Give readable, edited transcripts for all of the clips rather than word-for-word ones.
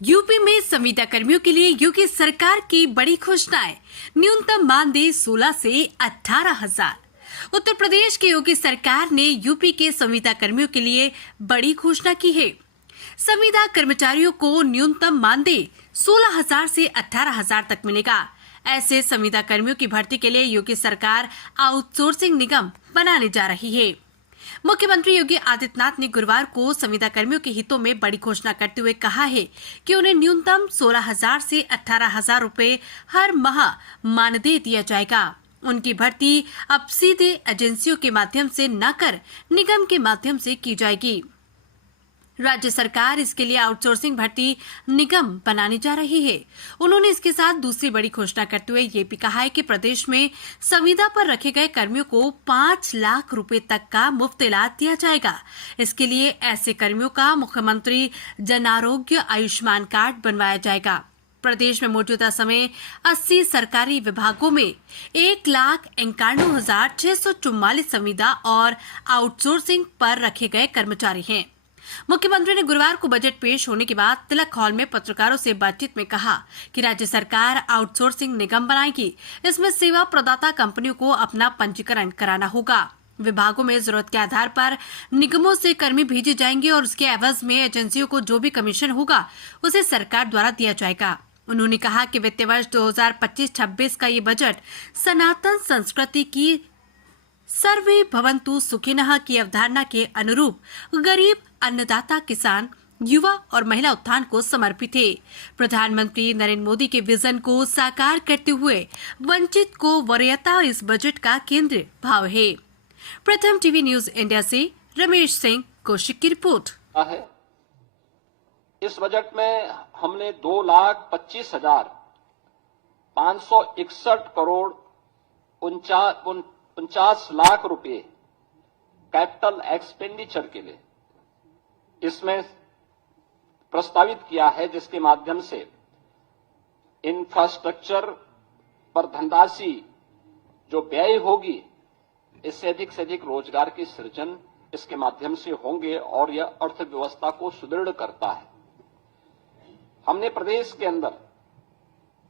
UP में संविदा कर्मियों के लिए योगी सरकार की बड़ी घोषणाएं। न्यूनतम मानदेय 16 से 18,000। उत्तर प्रदेश की योगी सरकार ने यूपी के संविदा कर्मियों के लिए बड़ी घोषणा की है। संविदा कर्मचारियों को न्यूनतम मानदेय 16,000 से 18,000 तक मिलेगा। ऐसे संविदा कर्मियों की भर्ती के लिए योगी सरकार आउटसोर्सिंग निगम बनाने जा रही है। मुख्यमंत्री योगी आदित्यनाथ ने गुरुवार को संविदा कर्मियों के हितों में बड़ी घोषणा करते हुए कहा है कि उन्हें न्यूनतम 16,000 से 18,000 रुपए हर माह मानदेय दिया जाएगा। उनकी भर्ती अब सीधे एजेंसियों के माध्यम से न कर निगम के माध्यम से की जाएगी। राज्य सरकार इसके लिए आउटसोर्सिंग भर्ती निगम बनाने जा रही है। उन्होंने इसके साथ दूसरी बड़ी घोषणा करते हुए ये भी कहा है कि प्रदेश में संविदा पर रखे गए कर्मियों को 5 लाख रुपए तक का मुफ्त इलाज दिया जाएगा। इसके लिए ऐसे कर्मियों का मुख्यमंत्री जन आरोग्य आयुष्मान कार्ड बनवाया जाएगा। प्रदेश में मौजूदा समय 80 सरकारी विभागों में 1,91,644 संविदा और आउटसोर्सिंग पर रखे गए कर्मचारी हैं। मुख्यमंत्री ने गुरुवार को बजट पेश होने के बाद तिलक हॉल में पत्रकारों से बातचीत में कहा कि राज्य सरकार आउटसोर्सिंग निगम बनाएगी। इसमें सेवा प्रदाता कंपनियों को अपना पंजीकरण कराना होगा। विभागों में जरूरत के आधार पर निगमों से कर्मी भेजे जाएंगे और उसके एवज में एजेंसियों को जो भी कमीशन होगा उसे सरकार द्वारा दिया जाएगा। उन्होंने कहा कि वित्तीय वर्ष 2025-26 का ये बजट सनातन संस्कृति की सर्वे भवन्तु सुखिनः की अवधारणा के अनुरूप गरीब, अन्नदाता, किसान, युवा और महिला उत्थान को समर्पित है। प्रधानमंत्री नरेंद्र मोदी के विजन को साकार करते हुए वंचित को वरीयता इस बजट का केंद्रीय भाव है। प्रथम टीवी न्यूज इंडिया से रमेश सिंह कौशिक की रिपोर्ट। इस बजट में हमने 2,25,561 करोड़ 49 लाख रुपए कैपिटल एक्सपेंडिचर के लिए इसमें प्रस्तावित किया है, जिसके माध्यम से इंफ्रास्ट्रक्चर पर धनराशि जो व्यय होगी, इससे अधिक रोजगार की सृजन इसके माध्यम से होंगे और यह अर्थव्यवस्था को सुदृढ़ करता है। हमने प्रदेश के अंदर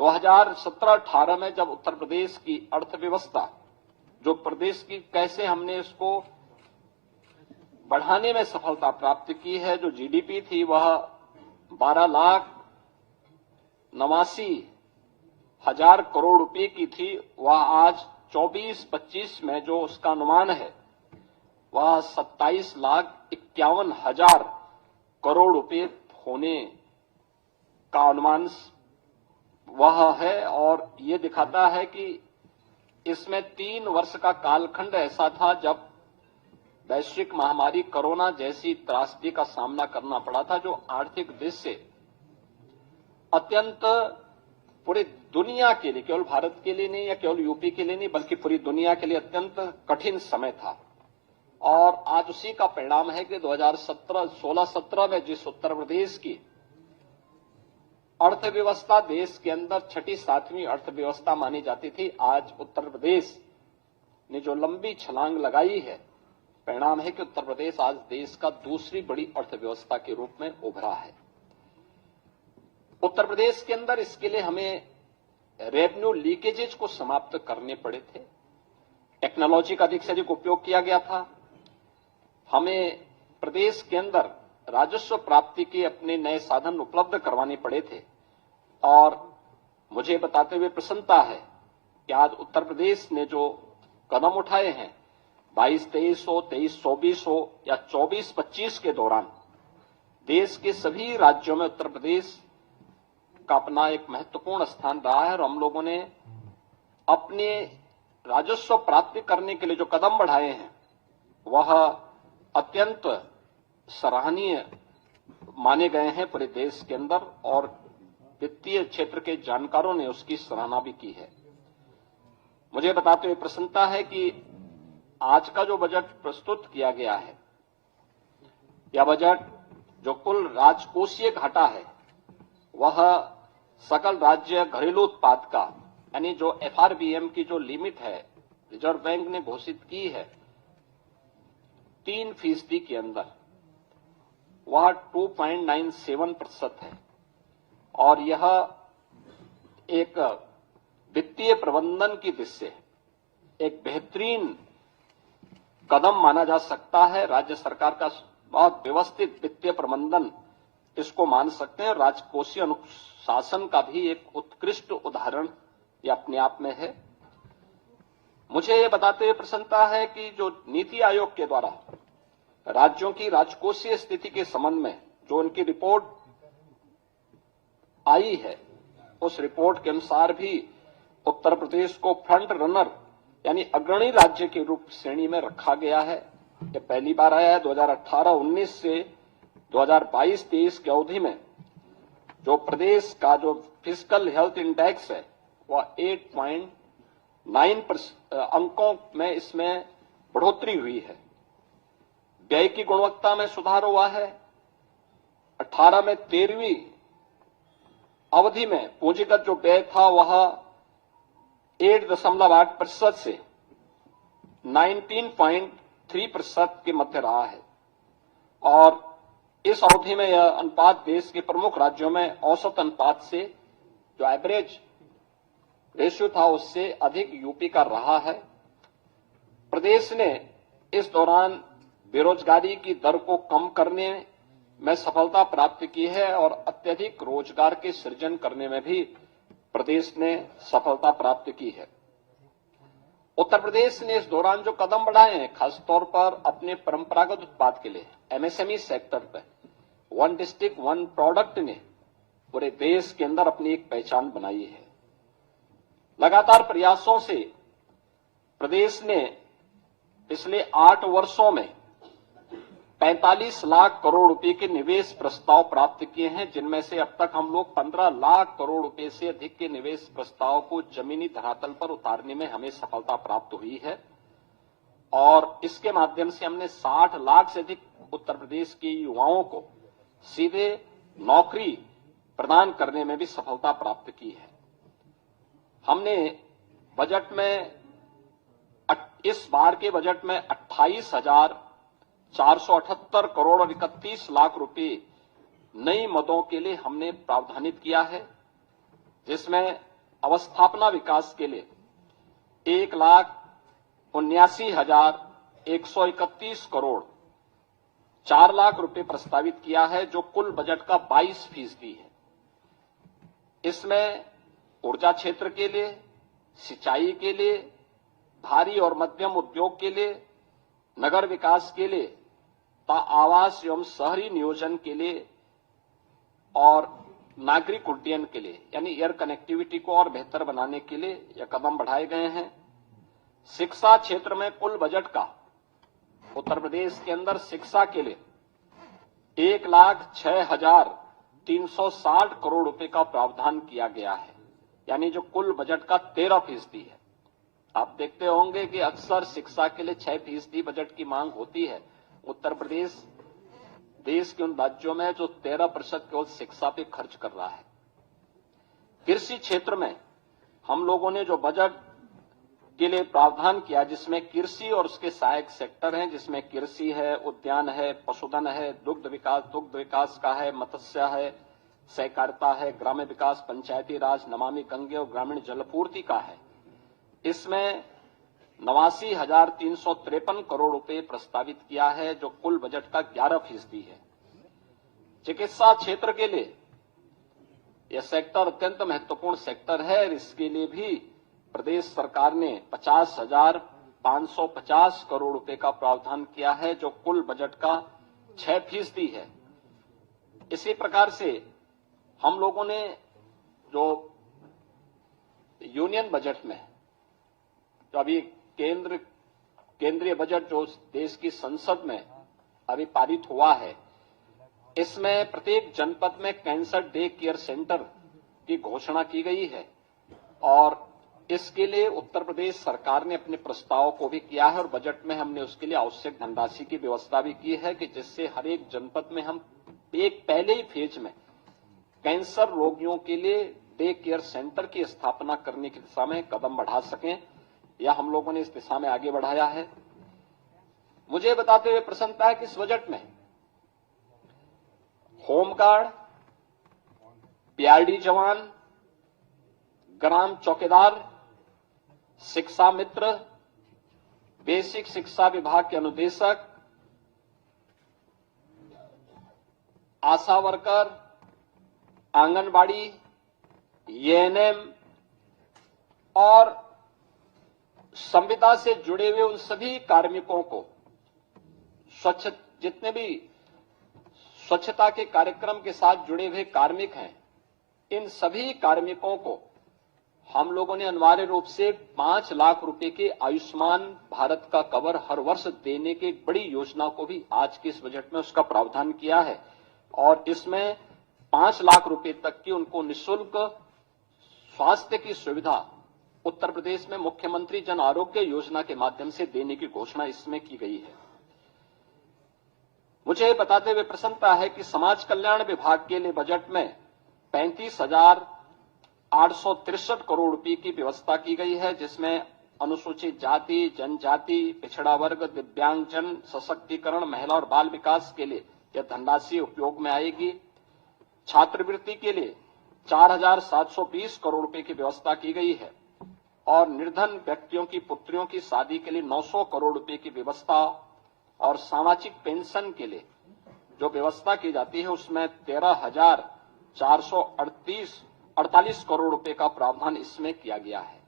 2017-18 में जब उत्तर प्रदेश की अर्थव्यवस्था जो प्रदेश की कैसे हमने इसको बढ़ाने में सफलता प्राप्त की है, जो जीडीपी थी वह 12,89,000 करोड़ रुपए की थी, वह आज 24-25 में जो उसका अनुमान है वह 27,51,000 करोड़ रुपए होने का अनुमान वह है। और ये दिखाता है कि इसमें 3 वर्ष का कालखंड ऐसा था जब वैश्विक महामारी कोरोना जैसी त्रासदी का सामना करना पड़ा था, जो आर्थिक दृष्टि से अत्यंत पूरी दुनिया के लिए, केवल भारत के लिए नहीं या केवल यूपी के लिए नहीं बल्कि पूरी दुनिया के लिए अत्यंत कठिन समय था। और आज उसी का परिणाम है कि 2016-17 में जिस उत्तर प्रदेश की अर्थव्यवस्था देश के अंदर 6ठी-7वीं अर्थव्यवस्था मानी जाती थी, आज उत्तर प्रदेश ने जो लंबी छलांग लगाई है, परिणाम है कि उत्तर प्रदेश आज देश का दूसरी बड़ी अर्थव्यवस्था के रूप में उभरा है। उत्तर प्रदेश के अंदर इसके लिए हमें रेवेन्यू लीकेजेज को समाप्त करने पड़े थे। टेक्नोलॉजी का अधिक से अधिक उपयोग किया गया था। हमें प्रदेश के अंदर राजस्व प्राप्ति के अपने नए साधन उपलब्ध करवाने पड़े थे। और मुझे बताते हुए प्रसन्नता है कि आज उत्तर प्रदेश ने जो कदम उठाए हैं 22-23 हो, 23-24 हो या 24-25 के दौरान देश के सभी राज्यों में उत्तर प्रदेश का अपना एक महत्वपूर्ण स्थान रहा है। और हम लोगों ने अपने राजस्व प्राप्ति करने के लिए जो कदम बढ़ाए हैं वह अत्यंत सराहनीय माने गए हैं पूरे देश के अंदर, और वित्तीय क्षेत्र के जानकारों ने उसकी सराहना भी की है। मुझे बताते हुए प्रसन्नता है कि आज का जो बजट प्रस्तुत किया गया है, यह बजट जो कुल राजकोषीय घाटा है वह सकल राज्य घरेलू उत्पाद का, यानी जो FRBM की जो लिमिट है रिजर्व बैंक ने घोषित की है 3% के अंदर, वह 2.97% है। और यह एक वित्तीय प्रबंधन की दृष्टि से एक बेहतरीन कदम माना जा सकता है। राज्य सरकार का बहुत व्यवस्थित वित्तीय प्रबंधन इसको मान सकते हैं। राजकोषीय अनुशासन का भी एक उत्कृष्ट उदाहरण ये अपने आप में है। मुझे ये बताते हुए प्रसन्नता है कि जो नीति आयोग के द्वारा राज्यों की राजकोषीय स्थिति के संबंध में जो उनकी रिपोर्ट आई है, उस रिपोर्ट के अनुसार भी उत्तर प्रदेश को फ्रंट रनर यानी अग्रणी राज्य के रूप श्रेणी में रखा गया है। ये पहली बार आया है। 2018-19 से 2022-23 की अवधि में जो प्रदेश का जो फिस्कल हेल्थ इंडेक्स है वह 8.9 अंकों में इसमें बढ़ोतरी हुई है। व्यय की गुणवत्ता में सुधार हुआ है। 18 में 13वीं अवधि में पूंजीगत जो व्यय था वह 8.8% से 19.3% के मध्य रहा है और इस अवधि में यह अनुपात देश के प्रमुख राज्यों में औसत अनुपात से जो एवरेज रेशियो था उससे अधिक यूपी का रहा है। प्रदेश ने इस दौरान बेरोजगारी की दर को कम करने में सफलता प्राप्त की है और अत्यधिक रोजगार के सृजन करने में भी प्रदेश ने सफलता प्राप्त की है। उत्तर प्रदेश ने इस दौरान जो कदम बढ़ाए हैं, खासतौर पर अपने परंपरागत उत्पाद के लिए एमएसएमई सेक्टर पर वन डिस्ट्रिक्ट वन प्रोडक्ट ने पूरे देश के अंदर अपनी एक पहचान बनाई है। लगातार प्रयासों से प्रदेश ने पिछले 8 वर्षों में 45 लाख करोड़ रुपए के निवेश प्रस्ताव प्राप्त किए हैं, जिनमें से अब तक हम लोग 15 लाख करोड़ रुपए से अधिक के निवेश प्रस्ताव को जमीनी धरातल पर उतारने में हमें सफलता प्राप्त हुई है और इसके माध्यम से हमने 60 लाख से अधिक उत्तर प्रदेश के युवाओं को सीधे नौकरी प्रदान करने में भी सफलता प्राप्त की है। हमने बजट में इस बार के बजट में 28,478 करोड़ और 31 लाख रुपए नई मदों के लिए हमने प्रावधानित किया है, जिसमें अवस्थापना विकास के लिए 1,79,131 करोड़ 4 लाख रुपए प्रस्तावित किया है, जो कुल बजट का 22% है। इसमें ऊर्जा क्षेत्र के लिए, सिंचाई के लिए, भारी और मध्यम उद्योग के लिए, नगर विकास के लिए, आवास एवं शहरी नियोजन के लिए और नागरिक उड्डयन के लिए यानी एयर कनेक्टिविटी को और बेहतर बनाने के लिए यह कदम बढ़ाए गए हैं। शिक्षा क्षेत्र में कुल बजट का उत्तर प्रदेश के अंदर शिक्षा के लिए 1,06,360 करोड़ रुपए का प्रावधान किया गया है, यानी जो कुल बजट का 13% है। आप देखते होंगे कि अक्सर शिक्षा के लिए 6% बजट की मांग होती है। उत्तर प्रदेश देश के उन राज्यों में जो 13% केवल शिक्षा पे खर्च कर रहा है। कृषि क्षेत्र में हम लोगों ने जो बजट के लिए प्रावधान किया, जिसमें कृषि और उसके सहायक सेक्टर हैं, जिसमें कृषि है, उद्यान है, पशुधन है, दुग्ध विकास का है, मत्स्य है, सहकारिता है, ग्राम्य विकास, पंचायती राज, नमामि गंगे और ग्रामीण जलपूर्ति का है। इसमें 89,353 करोड़ रुपए प्रस्तावित किया है, जो कुल बजट का 11% है। चिकित्सा क्षेत्र के लिए यह सेक्टर अत्यंत महत्वपूर्ण सेक्टर है। इसके लिए भी प्रदेश सरकार ने 50,550 करोड़ रुपए का प्रावधान किया है, जो कुल बजट का 6% है। इसी प्रकार से हम लोगों ने जो यूनियन बजट में जो अभी केंद्रीय बजट जो देश की संसद में अभी पारित हुआ है, इसमें प्रत्येक जनपद में कैंसर डे केयर सेंटर की घोषणा की गई है और इसके लिए उत्तर प्रदेश सरकार ने अपने प्रस्ताव को भी किया है और बजट में हमने उसके लिए आवश्यक धनराशि की व्यवस्था भी की है कि जिससे हर एक जनपद में हम एक पहले ही फेज में कैंसर रोगियों के लिए डे केयर सेंटर की स्थापना करने की दिशा में कदम बढ़ा सकें। यह हम लोगों ने इस दिशा में आगे बढ़ाया है। मुझे बताते हुए प्रसन्नता है कि इस बजट में होमगार्ड, पीआरडी जवान, ग्राम चौकीदार, शिक्षा मित्र, बेसिक शिक्षा विभाग के अनुदेशक, आशा वर्कर, आंगनबाड़ी, एएनएम और संविदा से जुड़े हुए उन सभी कार्मिकों को जितने भी स्वच्छता के कार्यक्रम के साथ जुड़े हुए कार्मिक हैं, इन सभी कार्मिकों को हम लोगों ने अनिवार्य रूप से 5 लाख रुपए के आयुष्मान भारत का कवर हर वर्ष देने की एक बड़ी योजना को भी आज के इस बजट में उसका प्रावधान किया है और इसमें 5 लाख रुपए तक की उनको निःशुल्क स्वास्थ्य की सुविधा उत्तर प्रदेश में मुख्यमंत्री जन आरोग्य योजना के माध्यम से देने की घोषणा इसमें की गई है। मुझे ये बताते हुए प्रसन्नता है कि समाज कल्याण विभाग के लिए बजट में 35,863 करोड़ रुपए की व्यवस्था की गई है, जिसमें अनुसूचित जाति, जनजाति, पिछड़ा वर्ग, दिव्यांगजन सशक्तिकरण, महिला और बाल विकास के लिए यह धनराशि उपयोग में आएगी। छात्रवृत्ति के लिए 4,720 करोड़ रुपए की व्यवस्था की गई है और निर्धन व्यक्तियों की पुत्रियों की शादी के लिए 900 करोड़ रुपए की व्यवस्था और सामाजिक पेंशन के लिए जो व्यवस्था की जाती है उसमें 13,448 करोड़ रुपए का प्रावधान इसमें किया गया है।